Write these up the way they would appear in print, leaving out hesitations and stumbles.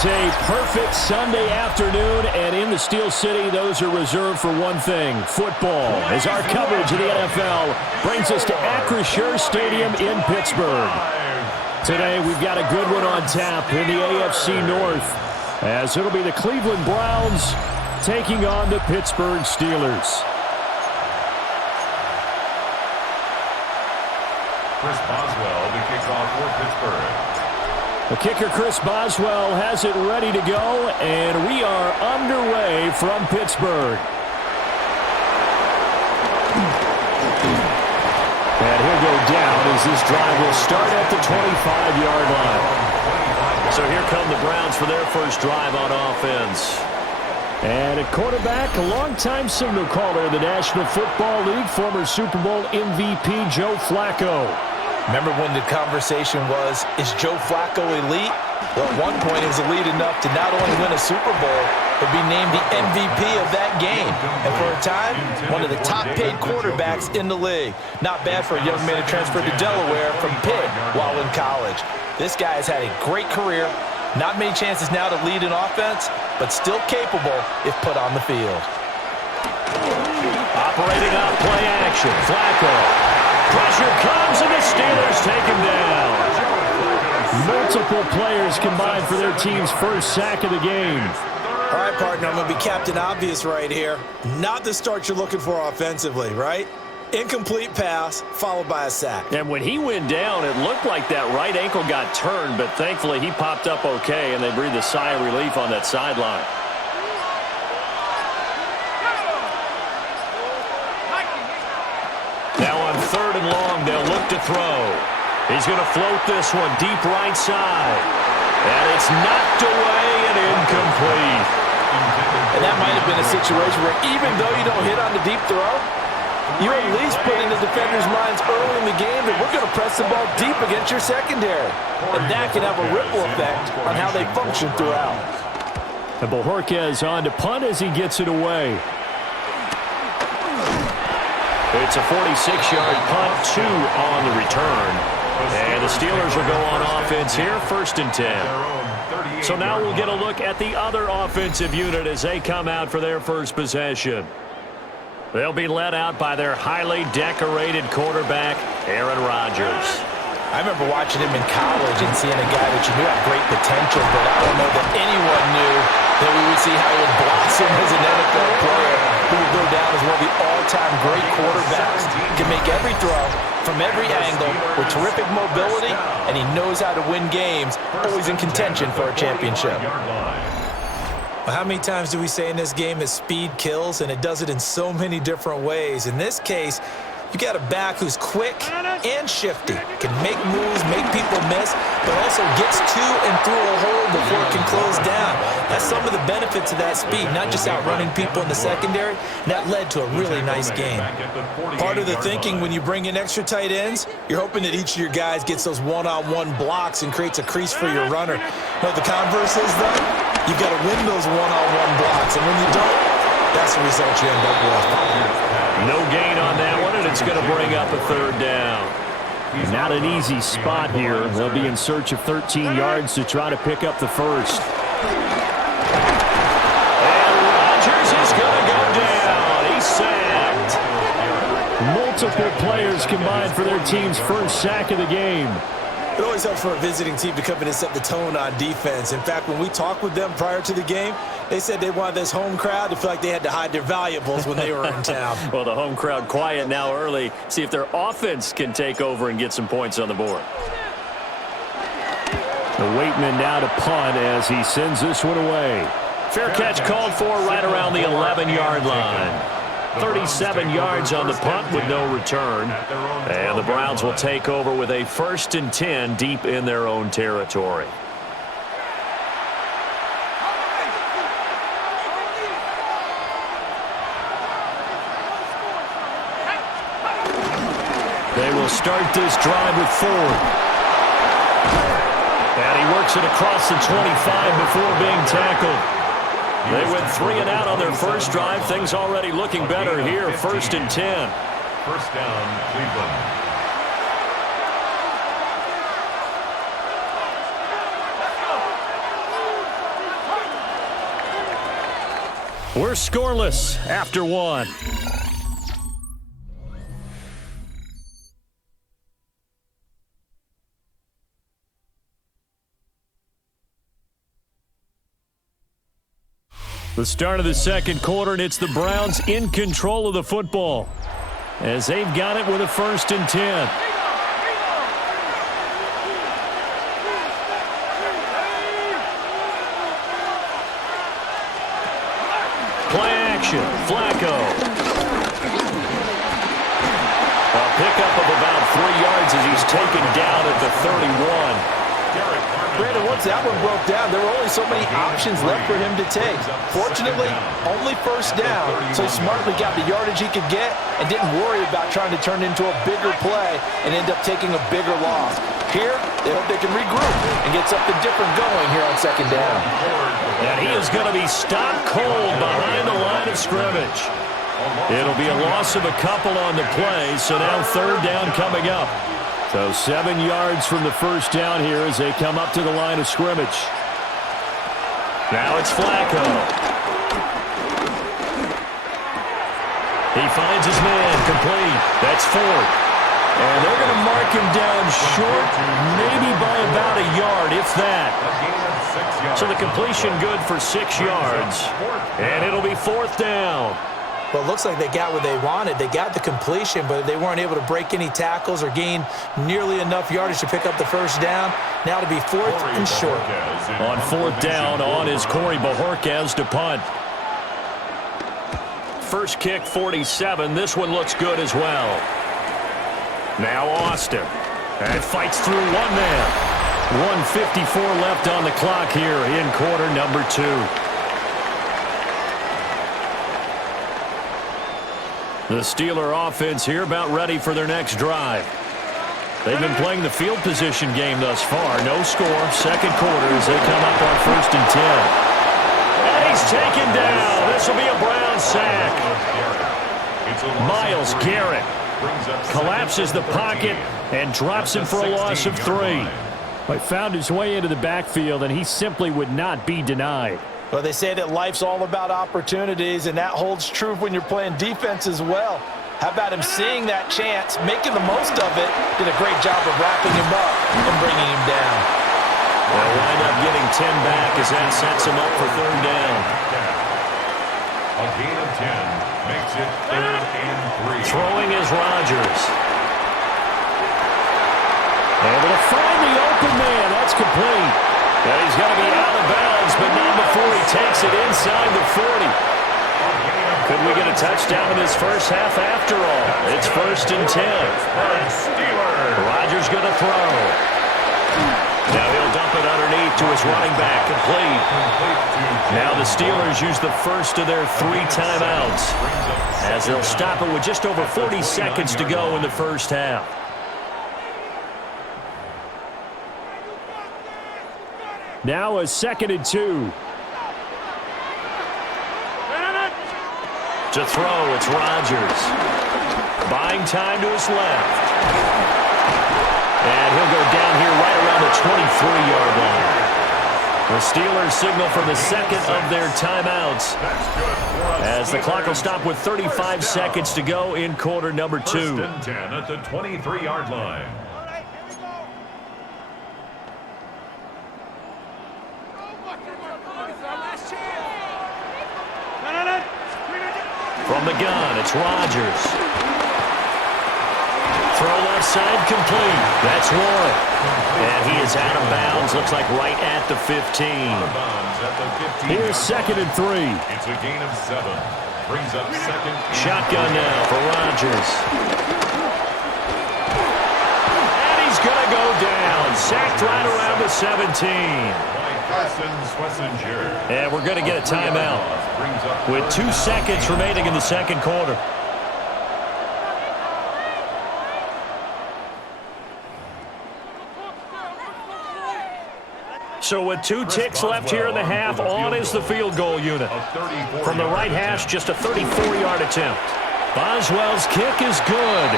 is a perfect Sunday afternoon, and in the Steel City, those are reserved for one thing, football, as our coverage of the NFL brings us to Acrisure Stadium in Pittsburgh. Today, we've got a good one on tap in the AFC North, as it'll be the Cleveland Browns taking on the Pittsburgh Steelers. Chris Boswell to kick off for Pittsburgh. The kicker, Chris Boswell, has it ready to go, and we are underway from Pittsburgh. And he'll go down as this drive will start at the 25-yard line. So here come the Browns for their first drive on offense. And at quarterback, a longtime signal caller in the National Football League, former Super Bowl MVP Joe Flacco. Remember when the conversation was, is Joe Flacco elite? Well, at one point, he was elite enough to not only win a Super Bowl, but be named the MVP of that game. And for a time, one of the top-paid quarterbacks in the league. Not bad for a young man who transferred to Delaware from Pitt while in college. This guy has had a great career. Not many chances now to lead an offense, but still capable if put on the field. Operating on play action, Flacco. Pressure comes, and the Steelers take him down. Multiple players combined for their team's first sack of the game. All right, partner, I'm going to be Captain Obvious right here. Not the start you're looking for offensively, right? Incomplete pass, followed by a sack. And when he went down, it looked like that right ankle got turned, but thankfully he popped up okay, and they breathed a sigh of relief on that sideline. Now on 3rd and long, they'll look to throw. He's going to float this one deep right side. And it's knocked away and incomplete. And that might have been a situation where even though you don't hit on the deep throw, you at least put in the defenders' minds early in the game that we're going to press the ball deep against your secondary. And that can have a ripple effect on how they function throughout. And Bojorquez on to punt as he gets it away. It's a 46-yard punt, 2 on the return. And the Steelers will go on offense here, 1st and 10. So now we'll get a look at the other offensive unit as they come out for their first possession. They'll be led out by their highly decorated quarterback, Aaron Rodgers. I remember watching him in college and seeing a guy that you knew had great potential, but I don't know that anyone knew that we would see how he would blossom as an NFL player who would go down as one of the all-time great quarterbacks. Can make every throw from every angle with terrific mobility, and he knows how to win games, always in contention for a championship. Well, how many times do we say in this game that speed kills, and it does it in so many different ways? In this case, you got a back who's quick and shifty, can make moves, make people miss, but also gets to and through a hole before it can close down. That's some of the benefits of that speed, not just outrunning people in the secondary. And that led to a really nice game. Part of the thinking when you bring in extra tight ends, you're hoping that each of your guys gets those one-on-one blocks and creates a crease for your runner. But the converse is, though, you've got to win those one-on-one blocks, and when you don't, that's the result you end up with. No gain on that one, and it's going to bring up a 3rd down. Not an easy spot here. They'll be in search of 13 yards to try to pick up the first. And Rodgers is going to go down. He's sacked. Multiple players combined for their team's first sack of the game. It always helps for a visiting team to come in and set the tone on defense. In fact, when we talked with them prior to the game, they said they wanted this home crowd to feel like they had to hide their valuables when they were in town. Well, the home crowd quiet now early. See if their offense can take over and get some points on the board. The Waitman now to punt as he sends this one away. Fair catch called for right around the 11-yard line. 37 yards on the punt with no return. And the Browns will take over with a 1st and 10 deep in their own territory. They will start this drive with Ford. And he works it across the 25 before being tackled. They went 3 and out on their first drive. Things already looking better here. 1st and 10. First down, Cleveland. We're scoreless after one. The start of the second quarter, and it's the Browns in control of the football as they've got it with a 1st and 10. Play action, Flacco. A pickup of about 3 yards as he's taken down at the 31. Brandon, once that one broke down, there were only so many options left for him to take. Fortunately, only 1st down, so he smartly got the yardage he could get and didn't worry about trying to turn into a bigger play and end up taking a bigger loss. Here, they hope they can regroup and get something different going here on 2nd down. And he is going to be stopped cold behind the line of scrimmage. It'll be a loss of a couple on the play, so now 3rd down coming up. So 7 yards from the 1st down here as they come up to the line of scrimmage. Now it's Flacco. He finds his man complete. That's 4th. And they're going to mark him down short, maybe by about a yard, if that. So the completion good for 6 yards. And it'll be 4th down. Well, it looks like they got what they wanted. They got the completion, but they weren't able to break any tackles or gain nearly enough yardage to pick up the 1st down. Now to be 4th and short. On 4th down, on is Corey Bojorquez to punt. First kick, 47. This one looks good as well. Now Austin. And fights through one man. 1:54 left on the clock here in quarter number 2. The Steeler offense here about ready for their next drive. They've been playing the field position game thus far. No score. Second quarter as they come up on 1st and 10. And he's taken down. This will be a Brown sack. Myles Garrett collapses the pocket and drops him for a loss of 3. He found his way into the backfield, and he simply would not be denied. Well, they say that life's all about opportunities, and that holds true when you're playing defense as well. How about him seeing that chance, making the most of it, did a great job of wrapping him up and bringing him down. They'll wind up getting 10 back as that sets him up for 3rd down. A gain of 10 makes it 3rd and 3. Throwing is Rodgers. Able to find the open man. That's complete. And he's going to be out of bounds, but not before he takes it inside the 40. Could we get a touchdown in this first half after all? It's 1st and 10. Rodgers going to throw. Now he'll dump it underneath to his running back, complete. Now the Steelers use the first of their 3 timeouts as they'll stop it with just over 40 seconds to go in the first half. Now a 2nd and 2. To throw, it's Rodgers. Buying time to his left. And he'll go down here right around the 23-yard line. The Steelers signal for the 2nd of their timeouts as the clock will stop with 35 seconds to go in quarter number 2. 1st and 10 at the 23-yard line. From the gun, it's Rodgers. Throw left side, complete. That's 1. And he is out of bounds, looks like right at the 15. Here's 2nd and 3. It's a gain of 7. Brings up 2nd. Shotgun now for Rodgers. And he's going to go down. Sacked right around the 17. And we're going to get a timeout with 2 seconds remaining in the second quarter. So with 2 ticks left here in the half, on is the field goal unit. From the right hash, just a 34-yard attempt. Boswell's kick is good,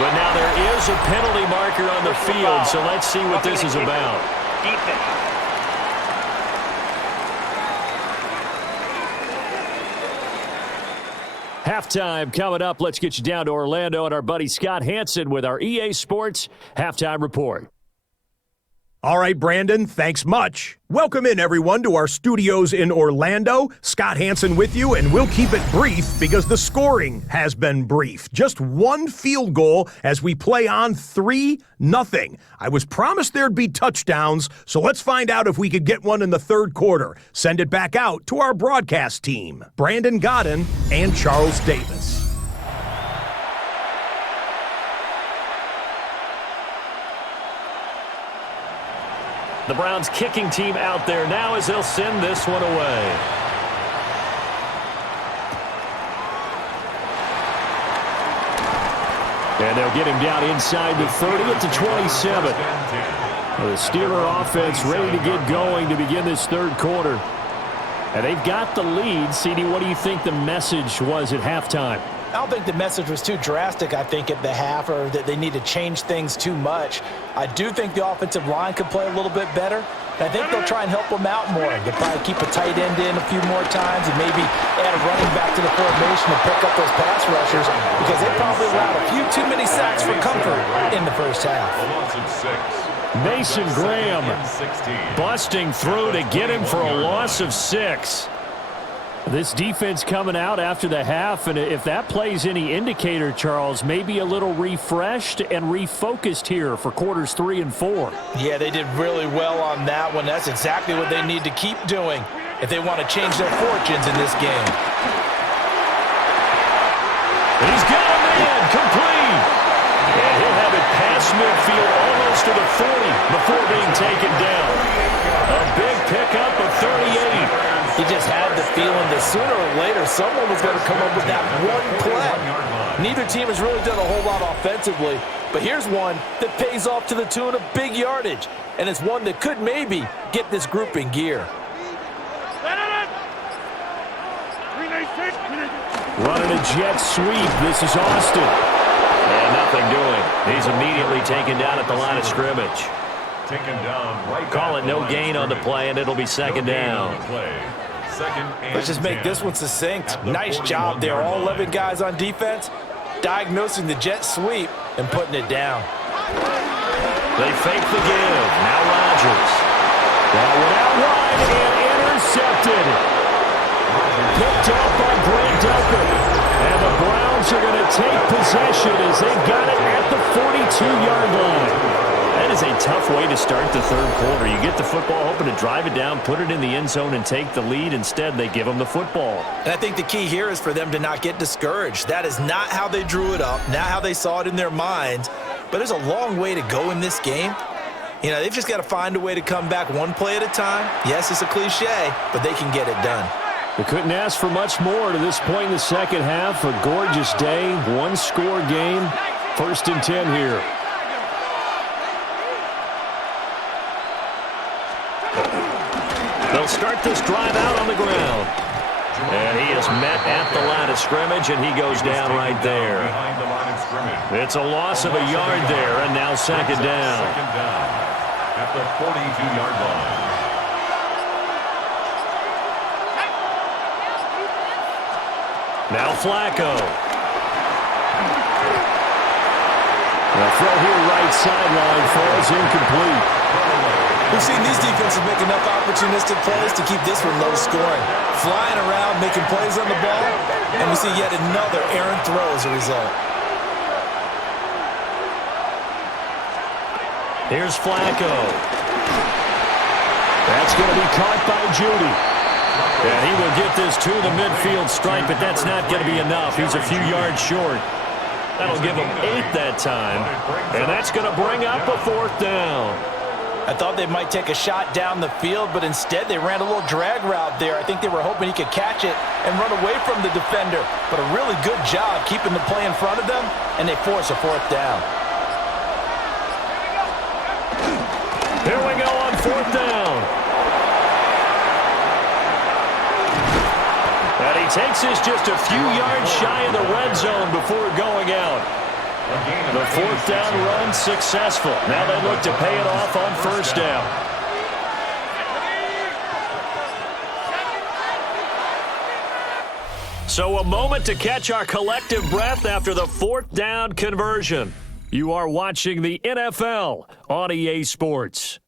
but now there is a penalty marker on the field, so let's see what this is about. Halftime coming up. Let's get you down to Orlando and our buddy Scott Hanson with our EA Sports Halftime Report. All right, Brandon, thanks much. Welcome in, everyone, to our studios in Orlando. Scott Hanson with you, and we'll keep it brief because the scoring has been brief. Just one field goal as we play on 3-0. I was promised there'd be touchdowns, so let's find out if we could get one in the third quarter. Send it back out to our broadcast team, Brandon Godden and Charles Davis. The Browns kicking team out there now as they'll send this one away. And they'll get him down inside the 30 at the 27. The Steeler offense ready to get going to begin this third quarter. And they've got the lead. CD, what do you think the message was at halftime? I don't think the message was too drastic, I think, at the half, or that they need to change things too much. I do think the offensive line could play a little bit better. I think they'll try and help them out more. They'll probably keep a tight end in a few more times and maybe add a running back to the formation to pick up those pass rushers because they probably allowed a few too many sacks for comfort in the first half. Mason Graham busting through to get him for a loss of 6. This defense coming out after the half, and if that plays any indicator, Charles, maybe a little refreshed and refocused here for quarters 3 and 4. Yeah, they did really well on that one. That's exactly what they need to keep doing if they want to change their fortunes in this game. He's got a man complete. And he'll have it past midfield almost to the 40 before being taken down. A big pickup of 38. He just had the feeling that sooner or later someone was going to come up with that one play. Neither team has really done a whole lot offensively, but here's one that pays off to the tune of big yardage, and it's one that could maybe get this group in gear. Running a jet sweep. This is Austin. And nothing doing. He's immediately taken down at the line of scrimmage. Taken down right. Call it no gain on the play, and it'll be second down. Let's just make this one succinct. Nice job there. All 11 guys on defense diagnosing the jet sweep and putting it down. They fake the give. Now Rodgers. That went out wide and intercepted. Picked up by Grant Delpit. And the Browns are going to take possession as they got it at the 42-yard line. That is a tough way to start the third quarter. You get the football, hoping to drive it down, put it in the end zone, and take the lead. Instead, they give them the football. And I think the key here is for them to not get discouraged. That is not how they drew it up, not how they saw it in their minds. But there's a long way to go in this game. You know, they've just got to find a way to come back one play at a time. Yes, it's a cliche, but they can get it done. They couldn't ask for much more to this point in the second half. A gorgeous day, one-score game. 1st and 10 here. They'll start this drive out on the ground. And he is met at the line of scrimmage, and he goes down right there. It's a loss of a yard there, and now second down. At the 42-yard line. Now Flacco. The throw here right sideline falls incomplete. We've seen these defenses make enough opportunistic plays to keep this one low scoring. Flying around, making plays on the ball, and we see yet another errant throw as a result. Here's Flacco. That's going to be caught by Judy. And he will get this to the midfield stripe, but that's not going to be enough. He's a few yards short. That'll give him 8 that time. And that's going to bring up a 4th down. I thought they might take a shot down the field, but instead they ran a little drag route there. I think they were hoping he could catch it and run away from the defender. But a really good job keeping the play in front of them, and they force a 4th down. Here we go on 4th down. And he takes this just a few yards shy of the red zone before going out. The 4th down run successful. Now they look to pay it off on 1st down. So a moment to catch our collective breath after the fourth down conversion. You are watching the NFL on EA Sports.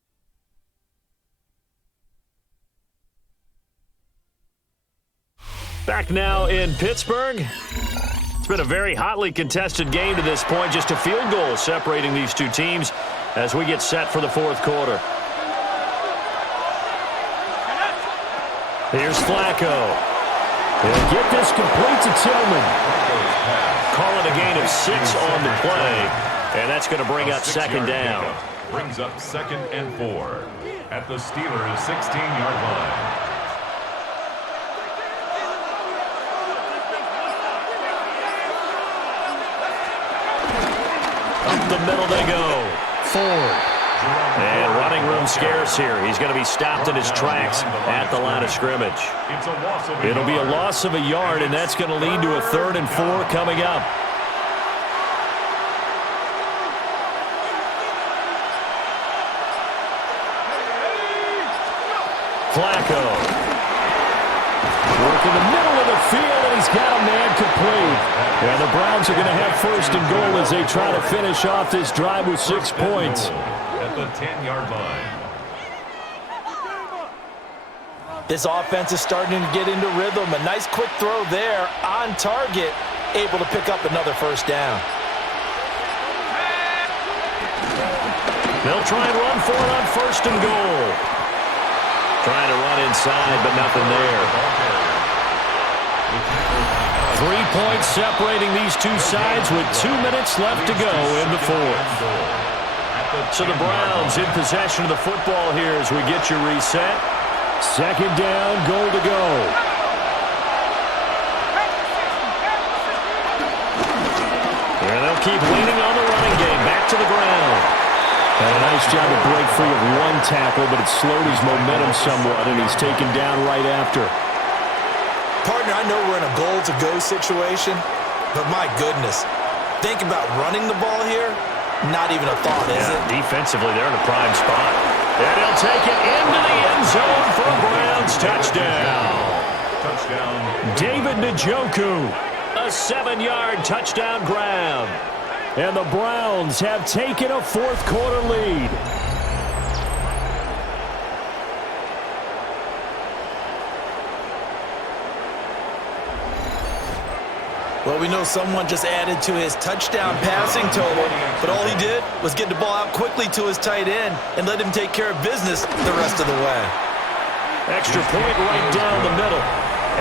Back now in Pittsburgh. It's been a very hotly contested game to this point. Just a field goal separating these two teams as we get set for the fourth quarter. Here's Flacco. He'll get this complete to Tillman. Call it a gain of 6 on the play, and that's going to bring up second down. Brings up 2nd and 4 at the Steelers' 16-yard line. Up the middle they go. Ford. And running room scarce here. He's going to be stopped in his tracks at the line of scrimmage. It'll be a loss of a yard, and that's going to lead to a 3rd and 4 coming up. Flacco. Work in the middle of the field, and he's got a man complete. And the Browns are going to have 1st and goal as they try to finish off this drive with 6 points. At the 10-yard line. This offense is starting to get into rhythm. A nice quick throw there on target, able to pick up another 1st down. They'll try and run for it on 1st and goal. Trying to run inside, but nothing there. 3 points separating these two sides with 2 minutes left to go in the fourth. So the Browns in possession of the football here as we get you reset. 2nd down, goal to go. And they'll keep leaning on the running game. Back to the ground. And a nice job to break free of one tackle, but it slowed his momentum somewhat, and he's taken down right after. Partner, I know we're in a goal-to-go situation, but my goodness, think about running the ball here. Not even a thought, is it? Defensively, they're in a prime spot. And he'll take it into the end zone for a Browns touchdown. David Njoku, a 7-yard touchdown grab. And the Browns have taken a fourth-quarter lead. Well, we know someone just added to his touchdown passing total, but all he did was get the ball out quickly to his tight end and let him take care of business the rest of the way. Extra point right down the middle.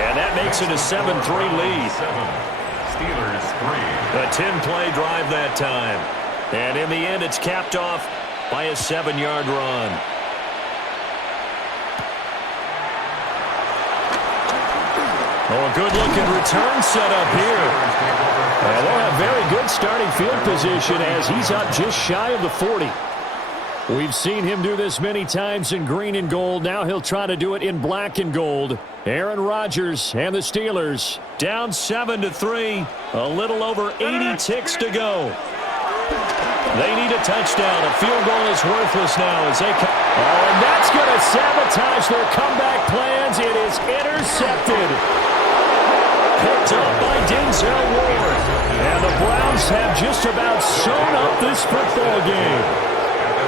And that makes it a 7-3 lead. Steelers 3. A 10-play drive that time. And in the end, it's capped off by a 7-yard run. Oh, a good-looking return set up here. And they'll have very good starting field position as he's up just shy of the 40. We've seen him do this many times in green and gold. Now he'll try to do it in black and gold. Aaron Rodgers and the Steelers down 7-3. A little over 80 ticks to go. They need a touchdown. A field goal is worthless now as they come. Oh, and that's going to sabotage their comeback plans. It is intercepted. Picked up by Denzel Ward. And the Browns have just about sewn up this football game.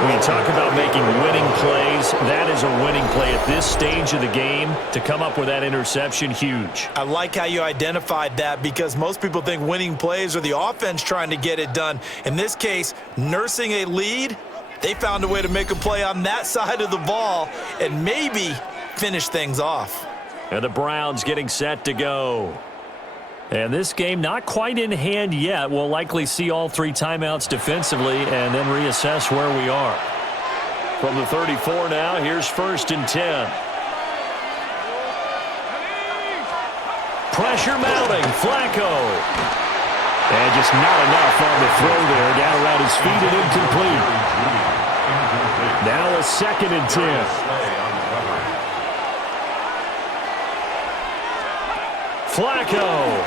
When you talk about making winning plays, that is a winning play at this stage of the game. To come up with that interception, huge. I like how you identified that because most people think winning plays are the offense trying to get it done. In this case, nursing a lead, they found a way to make a play on that side of the ball and maybe finish things off. And the Browns getting set to go. And this game not quite in hand yet. We'll likely see all 3 timeouts defensively and then reassess where we are. From the 34 now, here's 1st and 10. Pressure mounting, Flacco. And just not enough on the throw there. Down around his feet and incomplete. Now a 2nd and 10. Flacco.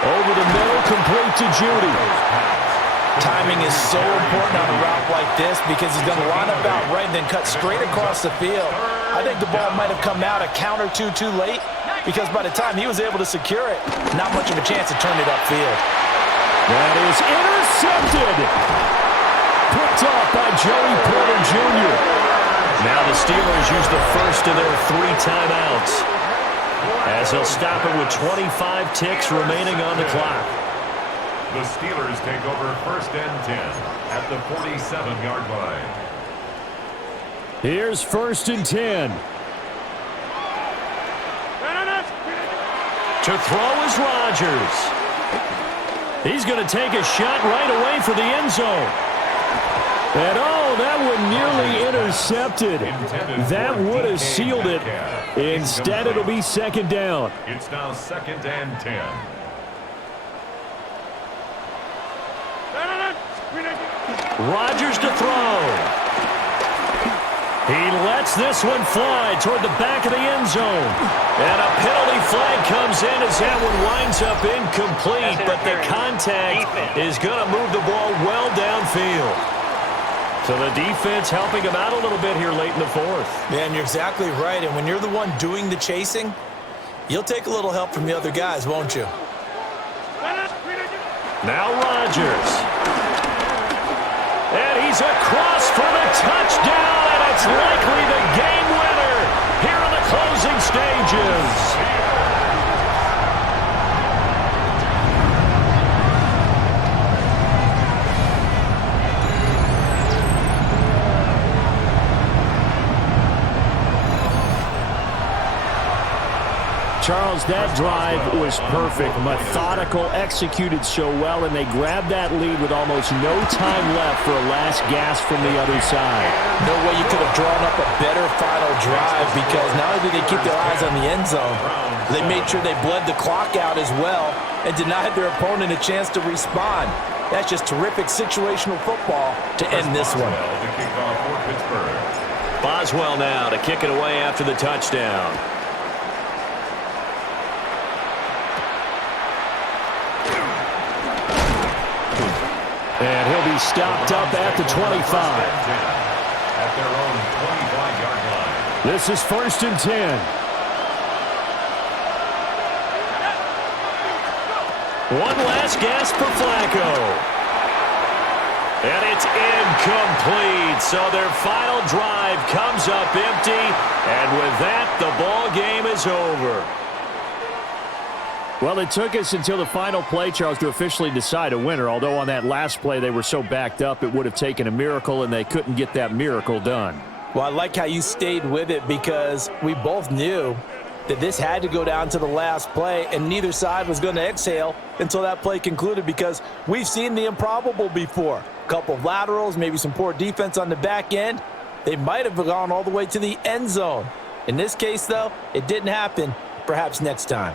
Over the middle, complete to Judy. Timing is so important on a route like this because he's going to line up out right and then cut straight across the field. I think the ball might have come out a count or two too late, because by the time he was able to secure it, not much of a chance to turn it upfield. That is intercepted. Picked off by Joey Porter Jr. Now the Steelers use the first of their 3 timeouts, as they'll stop it with 25 ticks remaining on the clock. The Steelers take over 1st and 10 at the 47-yard line. Here's 1st and 10. To throw is Rodgers. He's going to take a shot right away for the end zone. And oh, that one nearly intercepted. That would have sealed it. Instead, it'll be 2nd down. It's now 2nd and 10. Rodgers to throw. He lets this one fly toward the back of the end zone. And a penalty flag comes in as that one winds up incomplete. But the contact is going to move the ball well downfield. So the defense helping him out a little bit here late in the 4th. Man, you're exactly right. And when you're the one doing the chasing, you'll take a little help from the other guys, won't you? Now Rodgers. And he's across for the touchdown. And it's likely the game winner here in the closing stages. Charles, that drive was perfect, methodical, executed so well, and they grabbed that lead with almost no time left for a last gasp from the other side. No way you could have drawn up a better final drive, because not only did they keep their eyes on the end zone, they made sure they bled the clock out as well and denied their opponent a chance to respond. That's just terrific situational football to end this one. The kickoff for Pittsburgh. Boswell now to kick it away after the touchdown. And he'll be stopped up at the 25. At their own 25-yard line. This is 1st and 10. One last gasp for Flacco. And it's incomplete. So their final drive comes up empty. And with that, the ball game is over. Well, it took us until the final play, Charles, to officially decide a winner. Although on that last play they were so backed up, it would have taken a miracle, and they couldn't get that miracle done. Well, I like how you stayed with it, because we both knew that this had to go down to the last play, and neither side was going to exhale until that play concluded, because we've seen the improbable before. A couple of laterals, maybe some poor defense on the back end. They might have gone all the way to the end zone. In this case, though, it didn't happen. Perhaps next time.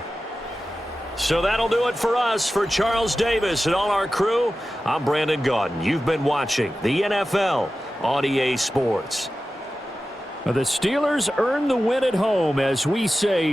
So that'll do it for us. For Charles Davis and all our crew, I'm Brandon Gaudin. You've been watching the NFL on EA Sports. The Steelers earn the win at home, as we say.